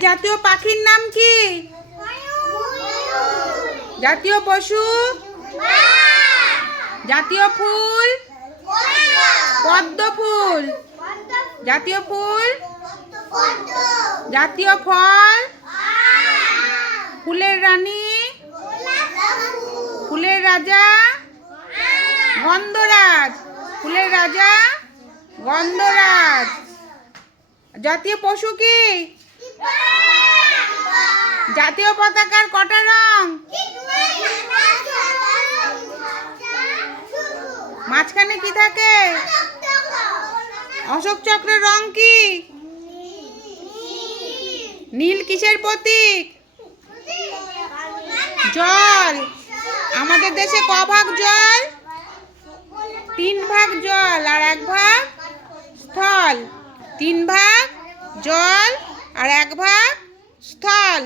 জাতীয় পাখির নাম কি? জাতীয় পশু? জাতীয় ফুল? পদ্ম ফুল? জাতীয় ফুল? জাতীয় ফল? ফুলের রানী? ফুলের রাজা? গন্ধরাজ? ফুলের রাজা? গন্ধরাজ। জাতীয় পশু কি? জাতীয় পতাকার কটা রং? মাঝখানে কি থাকে? অশোক চক্রের রং কি? নীল কিসের প্রতীক? জল। আমাদের দেশে ক ভাগ জল? তিন ভাগ জল আর এক ভাগ স্থল। তিন ভাগ জল আর এক ভাগ স্থল।